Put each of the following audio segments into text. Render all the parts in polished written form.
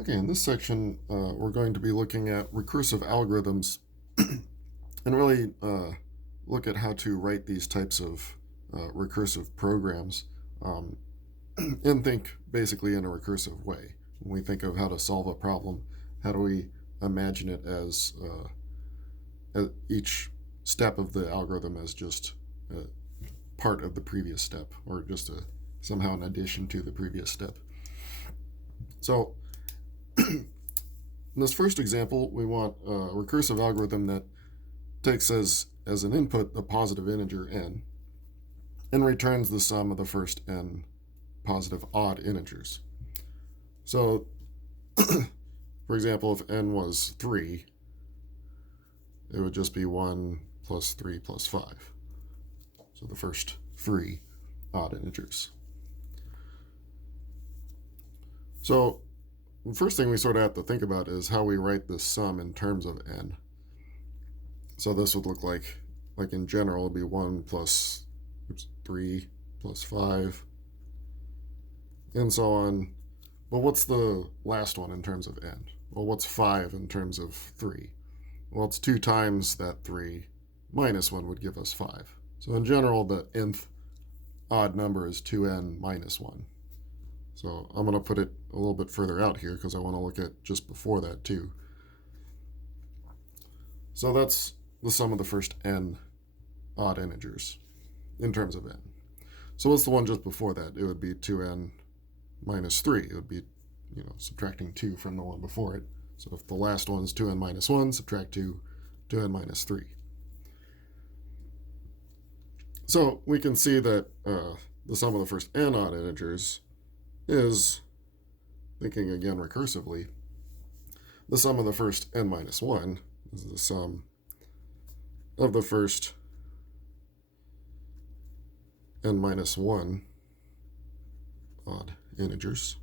Okay, in this section, we're going to be looking at recursive algorithms and really look at how to write these types of recursive programs um, and think basically in a recursive way. When we think of how to solve a problem, how do we imagine it as each step of the algorithm as just part of the previous step or just somehow an addition to the previous step? So, in this first example, we want a recursive algorithm that takes as an input a positive integer n and returns the sum of the first n positive odd integers. So, for example, if n was 3, it would just be 1 plus 3 plus 5. So the first 3 odd integers. So the first thing we sort of have to think about is how we write this sum in terms of n. So this would look like in general, it'd be 1 plus 3 plus 5, and so on. Well, what's the last one in terms of n? Well, what's 5 in terms of 3? Well, it's 2 times that 3 minus 1 would give us 5. So in general, the nth odd number is 2n minus 1. So I'm going to put it a little bit further out here because I want to look at just before that too. So that's the sum of the first n odd integers in terms of n. So what's the one just before that? It would be 2n minus 3. It would be, subtracting 2 from the one before it. So if the last one's 2n minus 1, subtract 2n minus 3. So we can see that the sum of the first n odd integers is, thinking again recursively, the sum of the first n minus 1 is the sum of the first n minus 1 odd integers,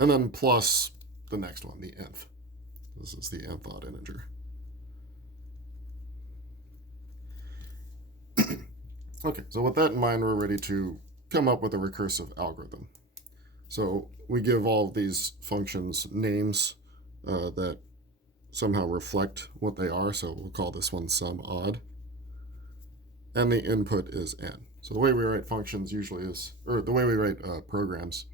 and then plus the next one, the nth. This is the nth odd integer. Okay, so with that in mind, we're ready to come up with a recursive algorithm. So we give all of these functions names that somehow reflect what they are. So we'll call this one sum odd. And the input is n. So the way we write functions usually is, or the way we write programs,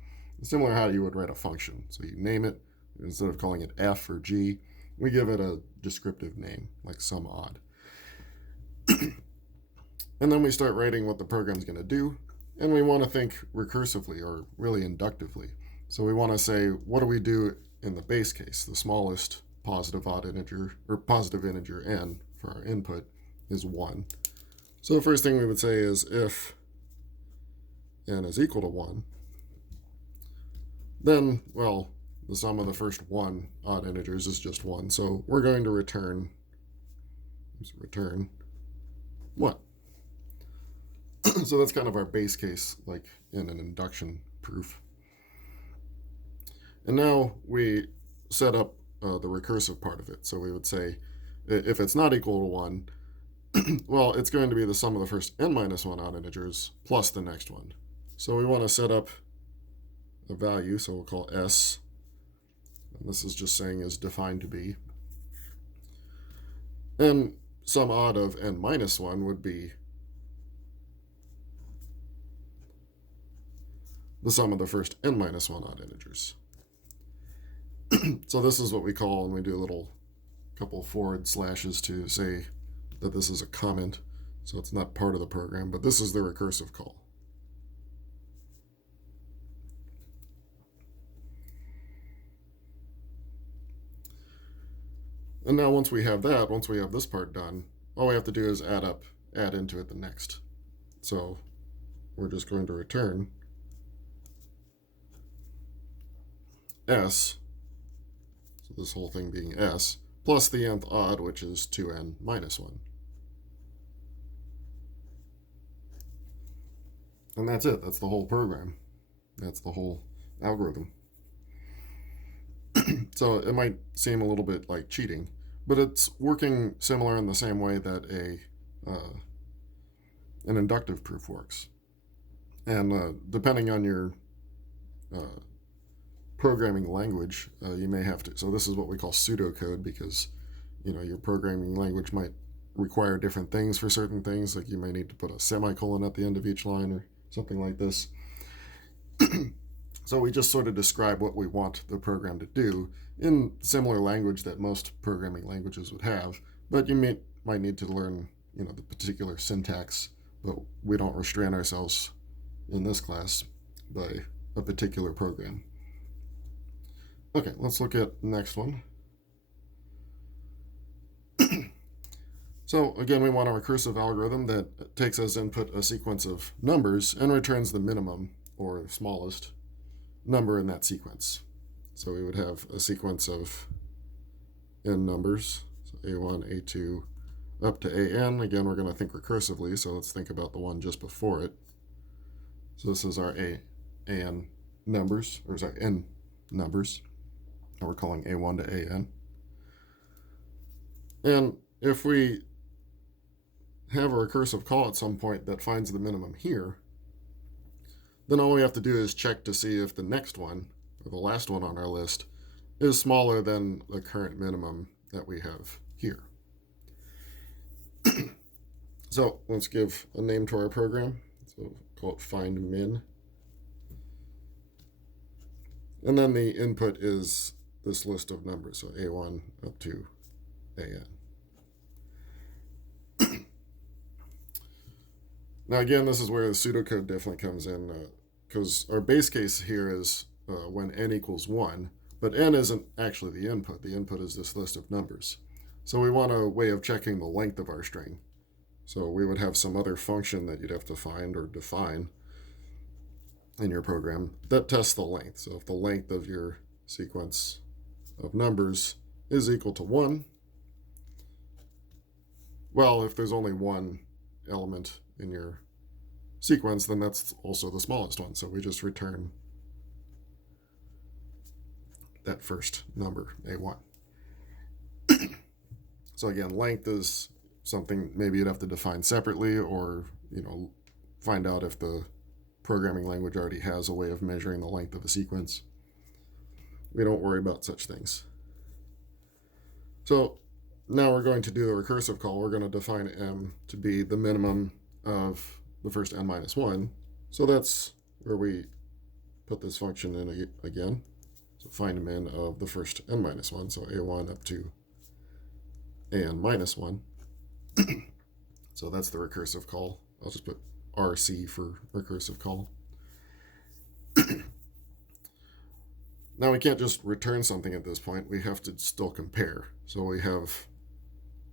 is similar to how you would write a function. So you name it, instead of calling it f or g, we give it a descriptive name, like sum odd. And then we start writing what the program's going to do, and we want to think recursively, or really inductively. So we want to say, what do we do in the base case? The smallest positive odd integer, or positive integer n for our input is 1. So the first thing we would say is if n is equal to 1, then, well, the sum of the first 1 odd integers is just 1. So we're going to return 1. So that's kind of our base case, like in an induction proof. And now we set up the recursive part of it. So we would say, if it's not equal to 1, well, it's going to be the sum of the first n minus 1 odd integers plus the next one. So we want to set up a value, so we'll call s, and this is just saying is defined to be. And sum odd of n minus 1 would be the sum of the first n minus 1 odd integers. So this is what we call, and we do a little couple forward slashes to say that this is a comment, so it's not part of the program, but this is the recursive call. And now once we have this part done, all we have to do is add into it the next. So we're just going to return s, so this whole thing being s, plus the nth odd, which is 2n minus 1. And that's it. That's the whole program. That's the whole algorithm. So it might seem a little bit like cheating, but it's working similar in the same way that an inductive proof works. And depending on your programming language, you may have to. So this is what we call pseudocode, because your programming language might require different things for certain things. Like you may need to put a semicolon at the end of each line or something like this. So we just sort of describe what we want the program to do in similar language that most programming languages would have, but you might need to learn the particular syntax, but we don't restrain ourselves in this class by a particular program. Okay, let's look at the next one. So again, we want a recursive algorithm that takes as input a sequence of numbers and returns the minimum or smallest number in that sequence. So we would have a sequence of n numbers, so a1, a2, up to an. Again, we're going to think recursively, so let's think about the one just before it. So this is our an numbers, or sorry, n numbers, and we're calling a1 to an. And if we have a recursive call at some point that finds the minimum here, then all we have to do is check to see if the next one, or the last one on our list, is smaller than the current minimum that we have here. So let's give a name to our program. So call it find min. And then the input is this list of numbers, so a1 up to an. Now again, this is where the pseudocode definitely comes in, because our base case here is when n equals 1, but n isn't actually the input. The input is this list of numbers. So we want a way of checking the length of our string. So we would have some other function that you'd have to find or define in your program that tests the length. So if the length of your sequence of numbers is equal to 1, well, if there's only one element in your sequence, then that's also the smallest one. So we just return that first number, a1. So again, length is something maybe you'd have to define separately, or find out if the programming language already has a way of measuring the length of a sequence. We don't worry about such things. So now we're going to do a recursive call. We're going to define m to be the minimum of the first n minus 1. So that's where we put this function in again. So find min of the first n minus 1, so a1 up to an minus 1. So that's the recursive call. I'll just put RC for recursive call. Now we can't just return something at this point. We have to still compare. So we have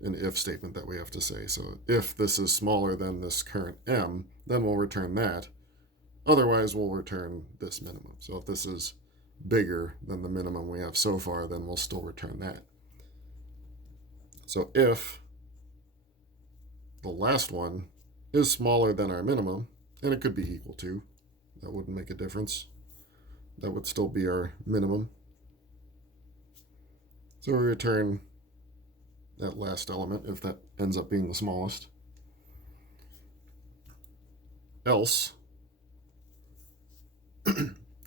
an if statement that we have to say. So if this is smaller than this current m, then we'll return that. Otherwise, we'll return this minimum. So if this is bigger than the minimum we have so far, then we'll still return that. So if the last one is smaller than our minimum, and it could be equal to, that wouldn't make a difference. That would still be our minimum. So we return that last element if that ends up being the smallest. Else,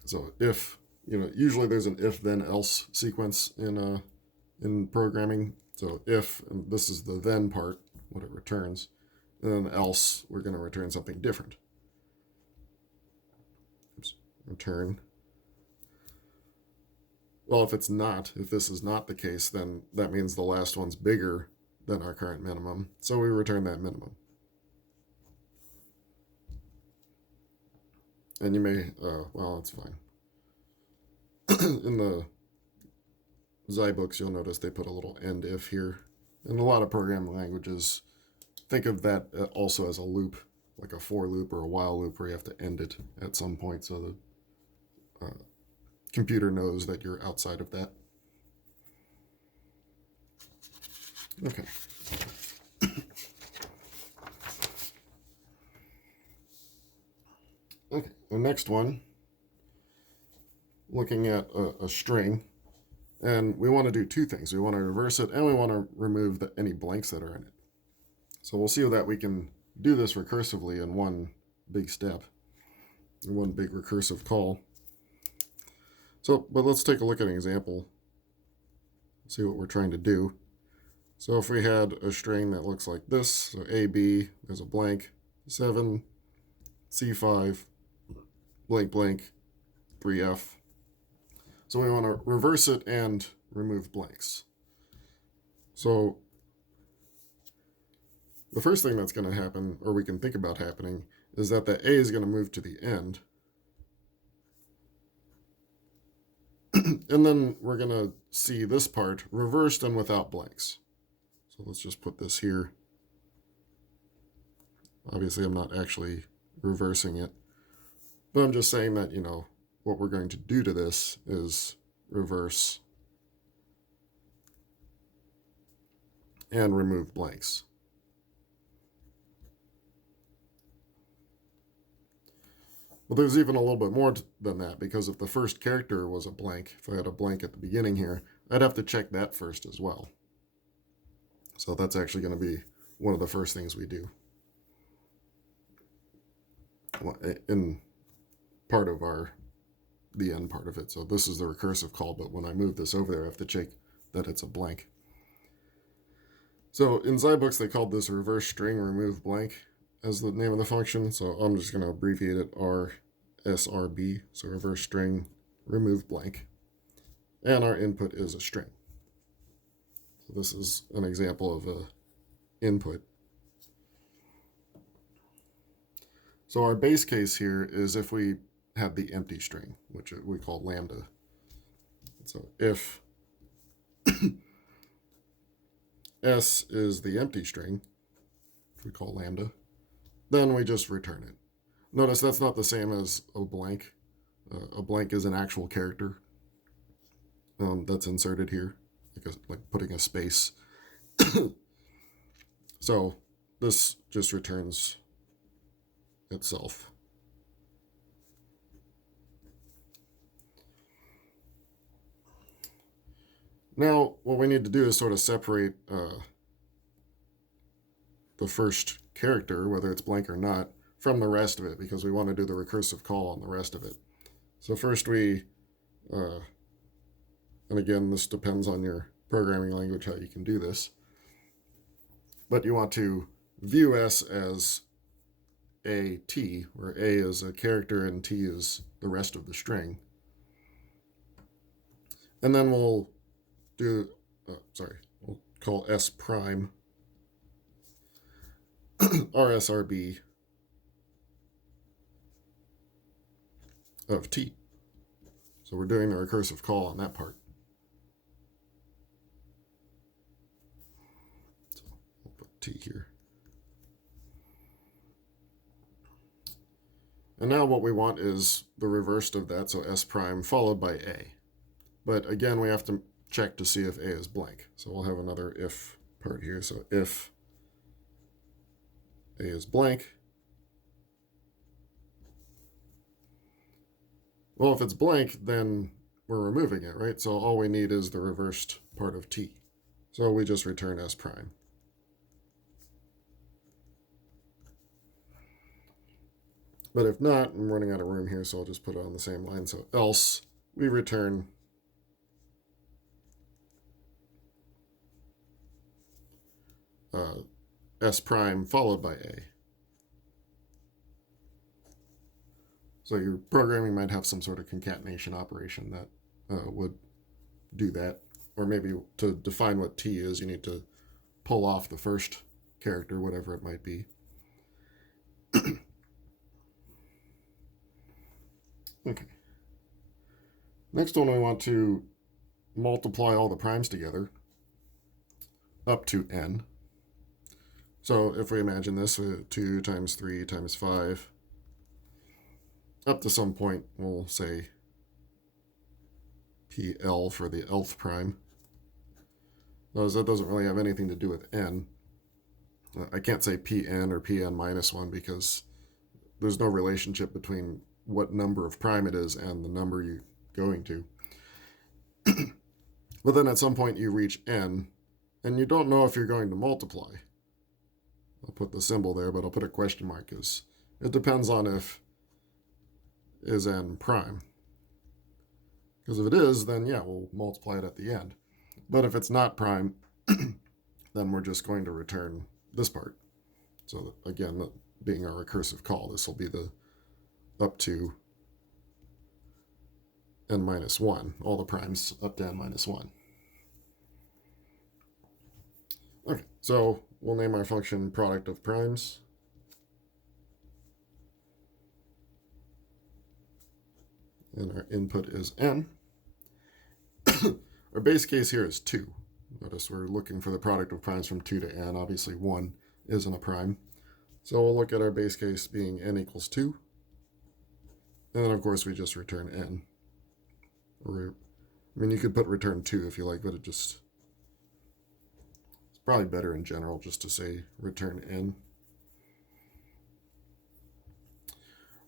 so if, usually there's an if then else sequence in programming. So if, and this is the then part, what it returns, and then else, we're going to return something different. Oops. Return. Well, if this is not the case, then that means the last one's bigger than our current minimum, so we return that minimum. And you may, well, that's fine. In the Xi books, you'll notice they put a little end if here. And a lot of programming languages think of that also as a loop, like a for loop or a while loop, where you have to end it at some point so the computer knows that you're outside of that. Okay. Okay, the next one, looking at a string, and we want to do two things. We want to reverse it, and we want to remove any blanks that are in it. So we'll see that we can do this recursively in one big step, in one big recursive call. But let's take a look at an example, see what we're trying to do. So if we had a string that looks like this, so AB, there's a blank, 7, C5, blank blank, 3F. So we want to reverse it and remove blanks. So the first thing that's going to happen, or we can think about happening, is that the A is going to move to the end. And then we're going to see this part reversed and without blanks. So let's just put this here. Obviously, I'm not actually reversing it, but I'm just saying that, what we're going to do to this is reverse and remove blanks. Well, there's even a little bit more than that, because if the first character was a blank, if I had a blank at the beginning here, I'd have to check that first as well. So that's actually going to be one of the first things we do in part of the end part of it. So this is the recursive call, but when I move this over there, I have to check that it's a blank. So in Zybooks, they called this reverse string remove blank as the name of the function. So I'm just going to abbreviate it RSRB, so reverse string remove blank. And our input is a string. So this is an example of a input. So our base case here is if we have the empty string, which we call lambda. So if S is the empty string, which we call lambda, then we just return it. Notice that's not the same as a blank. A blank is an actual character that's inserted here, like putting a space. So this just returns itself. Now, what we need to do is sort of separate the first character, whether it's blank or not, from the rest of it, because we want to do the recursive call on the rest of it. So first and again, this depends on your programming language, how you can do this, but you want to view S as a T, where A is a character and T is the rest of the string. And then we'll call S prime RSRB of T. So we're doing the recursive call on that part. So we'll put T here. And now what we want is the reverse of that, so S prime followed by A. But again, we have to check to see if A is blank. So we'll have another if part here. So if A is blank, well, if it's blank, then we're removing it, right? So all we need is the reversed part of T. So we just return S prime. But if not, I'm running out of room here, so I'll just put it on the same line. So else, we return S prime followed by A. So your programming might have some sort of concatenation operation that would do that. Or maybe to define what T is, you need to pull off the first character, whatever it might be. Okay. Next one, we want to multiply all the primes together up to n. So if we imagine this, 2 times 3 times 5, up to some point, we'll say PL for the nth prime. Notice that doesn't really have anything to do with n. I can't say Pn or Pn minus 1 because there's no relationship between what number of prime it is and the number you're going to. But then at some point you reach n, and you don't know if you're going to multiply. I'll put the symbol there, but I'll put a question mark because it depends on if is n prime. Because if it is, then yeah, we'll multiply it at the end. But if it's not prime, then we're just going to return this part. So again, being our recursive call, this will be the up to n minus 1, all the primes up to n minus 1. Okay, so we'll name our function product of primes. And our input is n. Our base case here is 2. Notice we're looking for the product of primes from 2 to n. Obviously 1 isn't a prime. So we'll look at our base case being n equals 2. And then of course we just return n. Or, I mean, you could put return 2 if you like, but it's probably better in general just to say return n.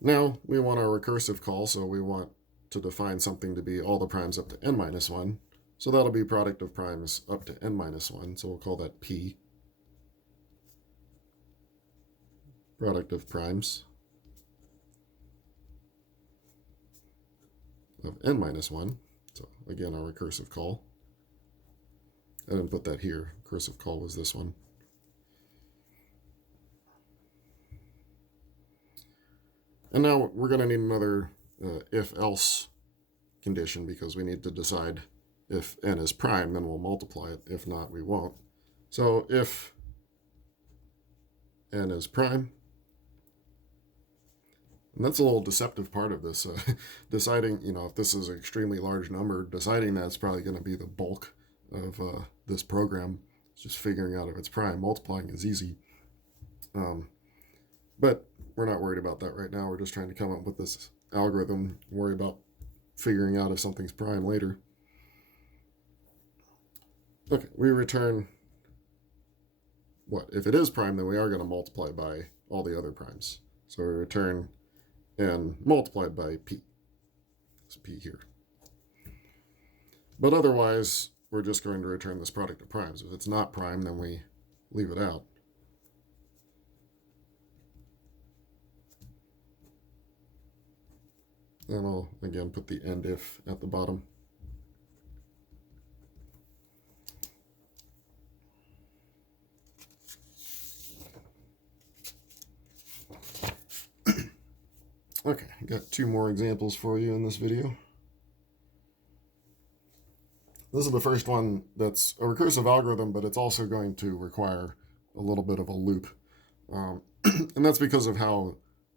Now we want our recursive call, so we want to define something to be all the primes up to n minus 1. So that'll be product of primes up to n minus 1. So we'll call that p. Product of primes of n minus 1. So again, our recursive call. I didn't put that here. Recursive call was this one. And now we're going to need another if-else condition because we need to decide if n is prime, then we'll multiply it. If not, we won't. So if n is prime, and that's a little deceptive part of this, deciding, if this is an extremely large number, deciding that's probably going to be the bulk of this program. It's just figuring out if it's prime. Multiplying is easy. But we're not worried about that right now. We're just trying to come up with this algorithm, worry about figuring out if something's prime later. Okay, we return what? If it is prime, then we are going to multiply by all the other primes. So we return n multiplied by p. It's p here. But otherwise, we're just going to return this product of primes. If it's not prime, then we leave it out. And I'll, again, put the end if at the bottom. Okay, got 2 more examples for you in this video. This is the first one that's a recursive algorithm, but it's also going to require a little bit of a loop. And that's because of how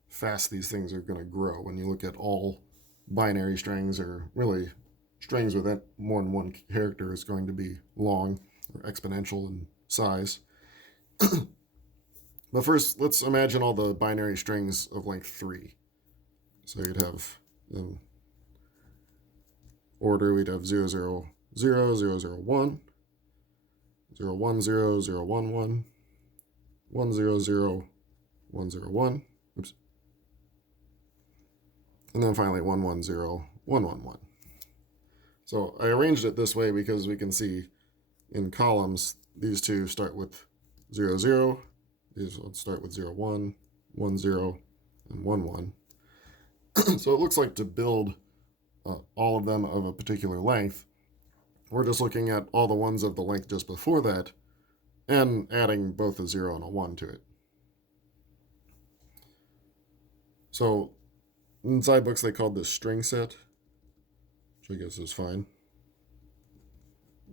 fast these things are going to grow. When you look at all binary strings, or really strings with more than one character, is going to be long or exponential in size. But first, let's imagine all the binary strings of length 3. So you'd have, in order, we'd have 0, 0, 0, 0, 0, 1, 0, 1, 0, 0, 1, 1, 1, 0, 0, 1, 0, 1, oops. And then finally 1, 1, 0, 1, 1, 1. So I arranged it this way because we can see in columns, these two start with 0, 0. These will start with 0, 1, 1, 0, and 1, 1. So it looks like to build all of them of a particular length, we're just looking at all the ones of the length just before that and adding both a 0 and a 1 to it. So inside books they called this string set, which I guess is fine,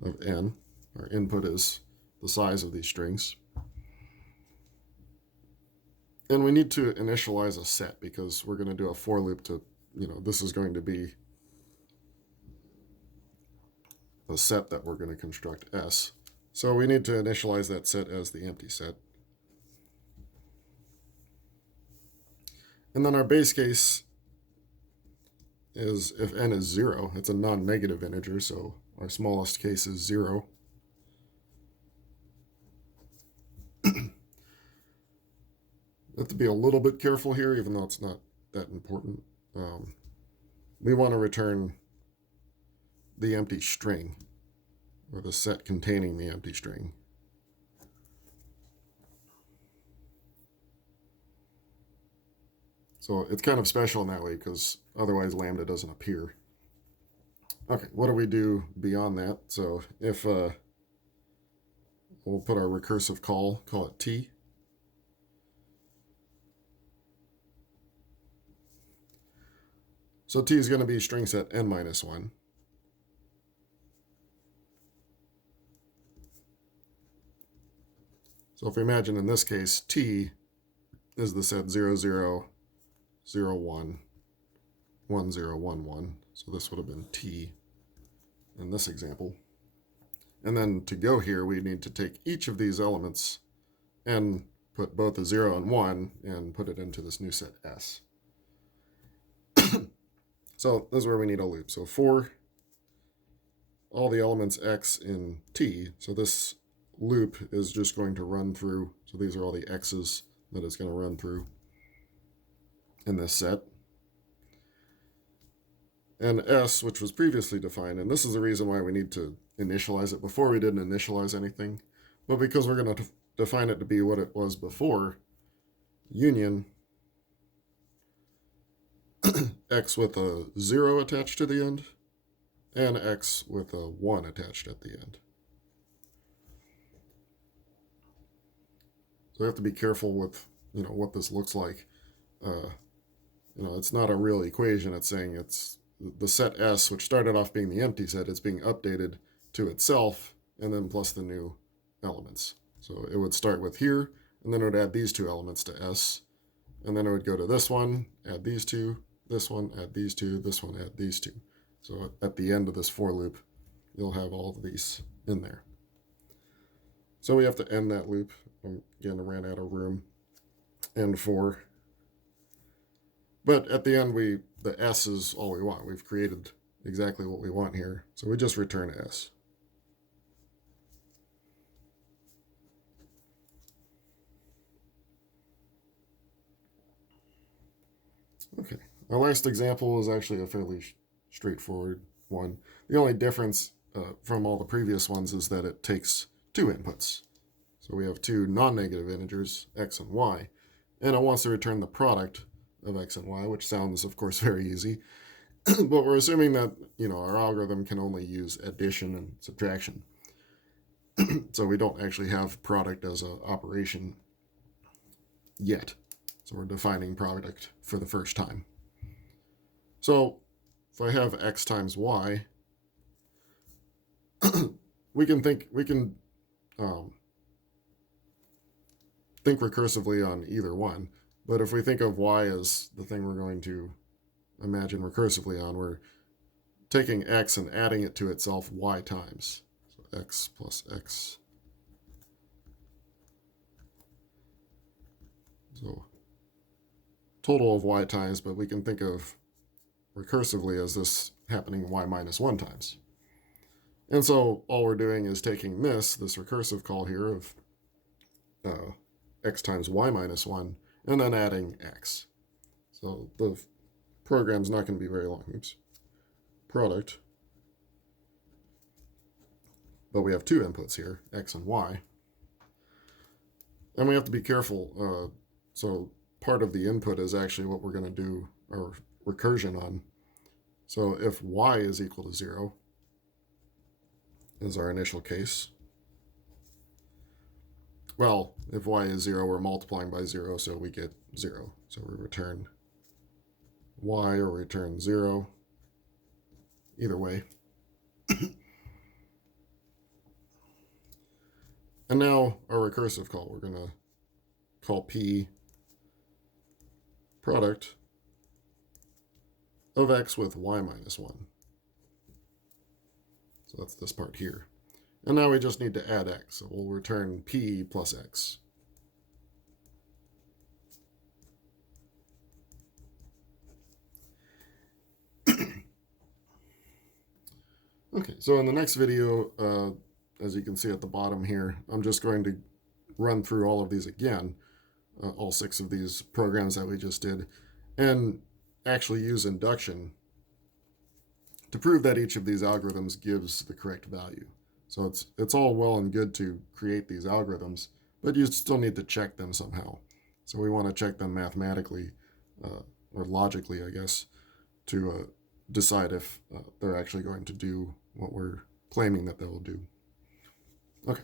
of n. Our input is the size of these strings. And we need to initialize a set because we're going to do a for loop to, this is going to be a set that we're going to construct S. So we need to initialize that set as the empty set. And then our base case is if n is 0. It's a non-negative integer, so our smallest case is 0. Have to be a little bit careful here, even though it's not that important. We want to return the empty string, or the set containing the empty string. So it's kind of special in that way, because otherwise lambda doesn't appear. Okay, what do we do beyond that? So if we'll put our recursive call it t. So t is going to be string set n minus 1. So if we imagine in this case, t is the set 0, 0, 0, 1, 1, 0, 1, 1. So this would have been t in this example. And then to go here, we need to take each of these elements and put both a 0 and 1 and put it into this new set S. So this is where we need a loop. So for all the elements x in t, so this loop is just going to run through. So these are all the x's that it's going to run through in this set. And s, which was previously defined, and this is the reason why we need to initialize it. Before we didn't initialize anything, but because we're going to define it to be what it was before, union x with a 0 attached to the end, and x with a 1 attached at the end. So we have to be careful with what this looks like. It's not a real equation. It's saying it's the set S, which started off being the empty set, it's being updated to itself, and then plus the new elements. So it would start with here, and then it would add these two elements to S, and then it would go to this one, add these two, this one, add these two, this one, add these two. So at the end of this for loop, you'll have all of these in there. So we have to end that loop. Again, I ran out of room. End for. But at the end, the S is all we want. We've created exactly what we want here. So we just return S. Okay, our last example is actually a fairly straightforward one. The only difference from all the previous ones is that it takes two inputs. So we have two non-negative integers, x and y, and it wants to return the product of x and y, which sounds, of course, very easy. But we're assuming that our algorithm can only use addition and subtraction. So we don't actually have product as an operation yet. So we're defining product for the first time. So if I have x times y, we can think recursively on either one. But if we think of y as the thing we're going to imagine recursively on, we're taking x and adding it to itself y times. So x plus x. So total of y times, but we can think of recursively as this happening y minus 1 times. And so all we're doing is taking this recursive call here of x times y minus 1, and then adding x. So the program's not going to be very long. Oops. Product. But we have two inputs here, x and y. And we have to be careful. So part of the input is actually what we're going to do our recursion on. So if y is equal to 0, is our initial case. Well, if y is 0, we're multiplying by 0, so we get 0. So we return y or return 0. Either way. And now our recursive call, we're going to call p product of x with y minus 1. So that's this part here. And now we just need to add x. So we'll return p plus x. Okay, so in the next video, as you can see at the bottom here, I'm just going to run through all of these again, all 6 of these programs that we just did, and actually use induction to prove that each of these algorithms gives the correct value. So it's all well and good to create these algorithms, but you still need to check them somehow. So we want to check them mathematically, or logically, I guess, to decide if they're actually going to do what we're claiming that they will do. Okay.